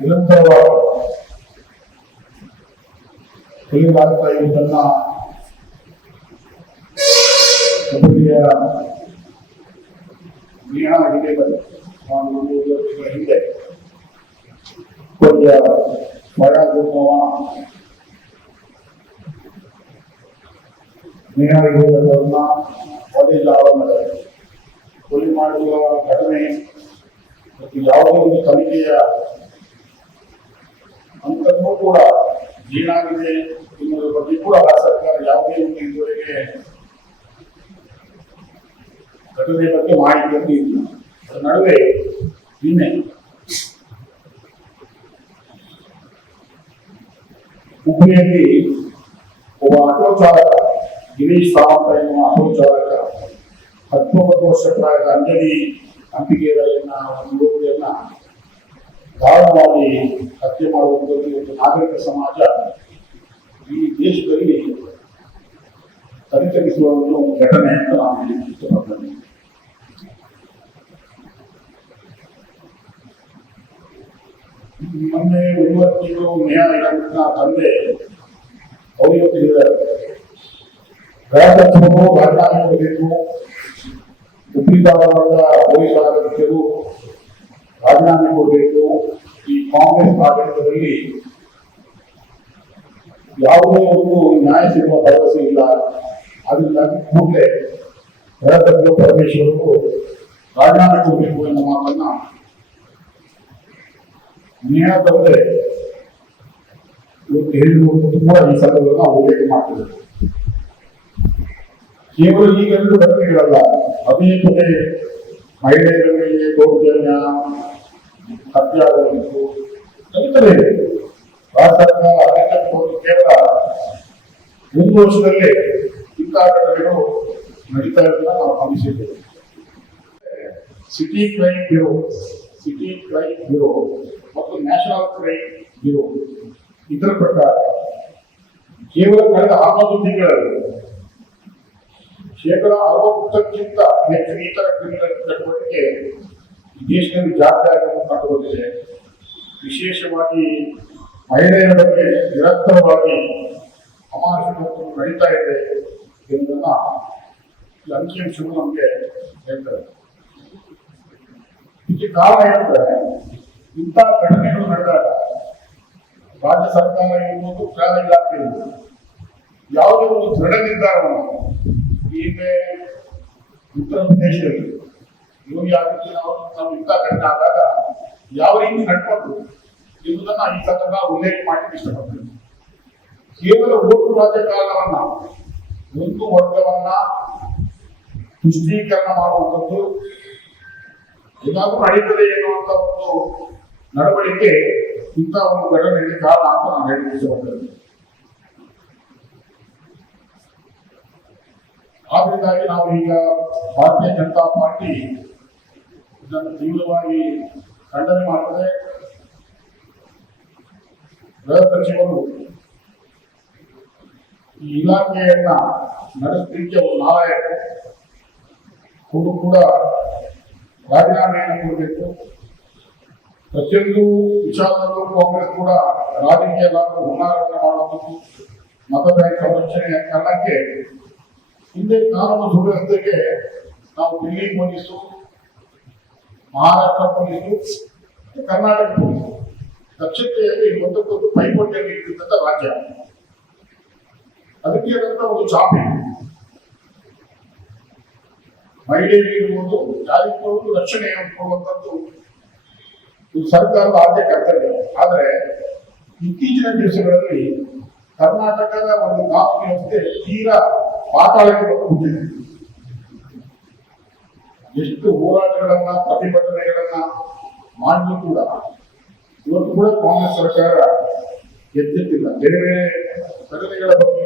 ನಿರಂತರವಾಗಿ ಕಲಿಯಲಾಗ್ತಾ ಇರುವುದನ್ನ ಕಬಡ್ಡಿಯ ನೇಹಾ ಹಿರೇಮಠ ಸುಮಾರು ಒಂದು ವರ್ಷಗಳ ಹಿಂದೆ ಕೊಂಡ ಪರಾಜೋತ್ಸವ ನೇಹಾ ಹಿರೇಮಠರನ್ನ ಕಾಲೇಜ್ ಆವರಣದಲ್ಲಿ ಕೊಲೆ ಮಾಡುವ ಘಟನೆ ಮತ್ತು ಯಾವುದೇ ಒಂದು ತನಿಖೆಯ ಹಂತಕ್ಕೂ ಕೂಡ ಏನಾಗಿದೆ ಎನ್ನುವುದರ ಬಗ್ಗೆ ಕೂಡ ಸರ್ಕಾರ ಯಾವುದೇ ಒಂದು ಇದುವರೆಗೆ ಘಟನೆ ಬಗ್ಗೆ ಮಾಹಿತಿಯನ್ನು ಇಲ್ಲ. ಅದರ ನಡುವೆ ನಿನ್ನೆ ಹುಬ್ಬಳ್ಳಿಯಲ್ಲಿ ಒಬ್ಬ ಆಟೋ ಚಾಲಕ ಗಿರೀಶ್ ಸಾವಂತ ಎನ್ನುವ ಆಟೋ ಚಾಲಕ ಹತ್ತೊಂಬತ್ತು ವರ್ಷ ಅಂಜಲಿ ಒಂದು ಯುವತಿಯನ್ನ ದಾರುಣವಾಗಿ ಹತ್ಯೆ ಮಾಡುವುದರಲ್ಲಿ ಒಂದು ನಾಗರಿಕ ಸಮಾಜ ಈ ದೇಶದಲ್ಲಿ ತಲೆತಗ್ಗಿಸುವ ಒಂದು ಘಟನೆ ಅಂತ ನಾನು ಹೇಳಲಿಕ್ಕೆ ಇಷ್ಟಪಡ್ತೇನೆ ಮೊನ್ನೆ ಒಂಬತ್ತು ತಿಂಗಳು ನೇಹ ಇಲಾಖೆನ ತಂದೆ ಅವರಿಗೆ ತಿಳಿದ್ದಾರೆ ರಾಜಕೀಯವು ರಾಜಧಾನಿ ಕೊಡಬೇಕು ಹುಬ್ಳಿಧಾರವಾಡದ ಪೊಲೀಸ್ ಆಡಳಿತರು ರಾಜೀನಾಮೆ ಕೊಡಬೇಕು. ಈ ಕಾಂಗ್ರೆಸ್ ಆಡಳಿತದಲ್ಲಿ ಯಾವುದೇ ಒಂದು ನ್ಯಾಯ ಸಿಗುವ ಭರವಸೆ ಇಲ್ಲ. ಅದರಿಂದಾಗಿ ಕೂಡಲೇ ರಾಜಕೀಯ ಪರಮೇಶ್ವರರು ರಾಜೀನಾಮೆ ಕೊಡಬೇಕು ಎನ್ನುವ ಮಾತನ್ನ ನೇಹ ತಂದೆ ಇವತ್ತು ಹೇಳಿರುವುದು ತುಂಬಾ ಈ ಸಂದರ್ಭದಲ್ಲಿ ನಾವು ಉಲ್ಲೇಖ ಮಾಡ್ತೇವೆ ಕೇವಲ ಈ ಎರಡು ಘಟನೆಗಳಲ್ಲ. ಪದೇ ಮಹಿಳೆಯರ ಮೇಲೆ ದೌರ್ಜನ್ಯ ಹತ್ಯೆ ಆಗಬೇಕು ನಡೀತದೆ ಇದೆ. ಭಾರತ ಸರ್ಕಾರ ಕೇವಲ ಒಂದು ವರ್ಷದಲ್ಲಿ ಇಂತಹ ಘಟನೆಗಳು ನಡೀತಾ ಇರೋದನ್ನ ನಾವು ಗಮನಿಸಿದ್ದೇವೆ city crime bureau city crime bureau ಮತ್ತು ನ್ಯಾಷನಲ್ ಕ್ರೈಮ್ ಬ್ಯೂರೋ ಇದರ ಪ್ರಕಾರ ಕೇವಲ ಕಳೆದ ಹನ್ನೊಂದು ತಿಂಗಳಲ್ಲಿ ಶೇಕಡ ಅರವತ್ತಕ್ಕಿಂತ ಹೆಚ್ಚು ಇತರ ಕ್ರಿಮಿನಲ್ ಚಟುವಟಿಕೆ ದೇಶದಲ್ಲಿ ಜಾಸ್ತಿ ಆಗಿರುವುದು ಕಂಡು ವಿಶೇಷವಾಗಿ ಮಹಿಳೆಯರ ಬಗ್ಗೆ ನಿರಂತರವಾಗಿ ಅಮಾನುಷಗಳು ನಡೀತಾ ಇದೆ ಎಂಬುದನ್ನ ಈ ಅಂಕಿಅಂಶಗಳು ನಮಗೆ ಹೇಳ್ತಾರೆ ಇದಕ್ಕೆ ಕಾರಣ ಏನಂದ್ರೆ, ಇಂಥ ಘಟನೆಗಳು ನಡೆದಾಗ ರಾಜ್ಯ ಸರ್ಕಾರ ಇರ್ಬೋದು ಗೃಹ ಇಲಾಖೆ ಇರ್ಬೋದು ಯಾವುದೇ ಒಂದು ದೃಢ ನಿರ್ಧಾರವನ್ನು ಈಗ ಉತ್ತರ ಪ್ರದೇಶದಲ್ಲಿ ಯೋಗಿ ಆದಿತ್ಯನಾಥ್ ನಾವು ಯುದ್ಧ ಘಟನೆ ಆದಾಗ ಯಾವ ರೀತಿ ನಡ್ಕೊಂಡು ಎಂಬುದನ್ನ ಈ ಸಂದರ್ಭ ಉಲ್ಲೇಖ ಮಾಡಲಿಕ್ಕೆ ಇಷ್ಟಪಡ್ತೇನೆ. ಕೇವಲ ಓಟು ರಾಜಕಾರಣವನ್ನ ಒಂದು ವರ್ಗವನ್ನ ತುಷ್ಟೀಕರಣ ಮಾಡುವಂಥದ್ದು ಏನಾದರೂ ನಡೀತದೆ ಎನ್ನುವಂತ ಒಂದು ನಡವಳಿಕೆ ಇಂತಹ ಒಂದು ಘಟನೆಗೆ ಕಾರಣ ಅಂತ ನಾನು ಹೇಳಲಿಕ್ಕೆ ಇಷ್ಟಪಡ್ತೇನೆ. ಆದ್ರಿಂದಾಗಿ ನಾವು ಈಗ ಭಾರತೀಯ ಜನತಾ ಪಾರ್ಟಿ ಇದನ್ನು ತೀವ್ರವಾಗಿ ಖಂಡನೆ ಮಾಡಿದರೆ ಗೃಹ ಸಚಿವರು ಈ ಇಲಾಖೆಯನ್ನ ನಡೆಸಲಿಕ್ಕೆ ಒಂದು ನಾಯಕ ಅವರು ಕೂಡ ರಾಜೀನಾಮೆಯನ್ನು ಕೊಡಬೇಕು. ಪ್ರತಿಯೊಂದು ವಿಚಾರದಲ್ಲೂ ಕಾಂಗ್ರೆಸ್ ಕೂಡ ರಾಜಕೀಯ ಲಾಭ ಹುನ್ನಾರವನ್ನು ಮಾಡಬೇಕು ಮತ ಬ್ಯಾಂಕ್ ವಂಚನೆಯ ಕಾರಣಕ್ಕೆ ಹಿಂದೆ ಕಾನೂನು ಸುವ್ಯವಸ್ಥೆಗೆ ನಾವು Delhi police Maharashtra police Karnataka police ದಕ್ಷತೆಯಲ್ಲಿ ಒಂದಕ್ಕೊಂದು ಪೈಪೋಟಿಯಲ್ಲಿ ಇಟ್ಟಿದ್ದಂಥ ರಾಜ್ಯ. ಅದಕ್ಕೆ ಆದಂತ ಒಂದು ಚಾಪೆ ಮಹಿಳೆಯರಿಗೆ ಇರುವುದು ಯಾರಿಗೂ ರಕ್ಷಣೆ ಕೊಡುವಂಥದ್ದು ಇದು ಸರ್ಕಾರದ ಆದ್ಯ ಕರ್ತವ್ಯ. ಆದರೆ ಇತ್ತೀಚಿನ ದಿವಸಗಳಲ್ಲಿ ಕರ್ನಾಟಕದ ಒಂದು ಕಾನೂನು ವ್ಯವಸ್ಥೆ ತೀರಾ ಪಾತಾಳಕ್ಕೆ ಬಂದು ಎಷ್ಟು ಹೋರಾಟಗಳನ್ನ ಪ್ರತಿಭಟನೆಗಳನ್ನ ಮಾಡಲು ಕೂಡ ಇವತ್ತು ಕೂಡ ಕಾಂಗ್ರೆಸ್ ಸರ್ಕಾರ ಎದ್ದೆತ್ತಿಲ್ಲ ಬೇರೆ ಬೇರೆ ಘಟನೆಗಳ ಬಗ್ಗೆ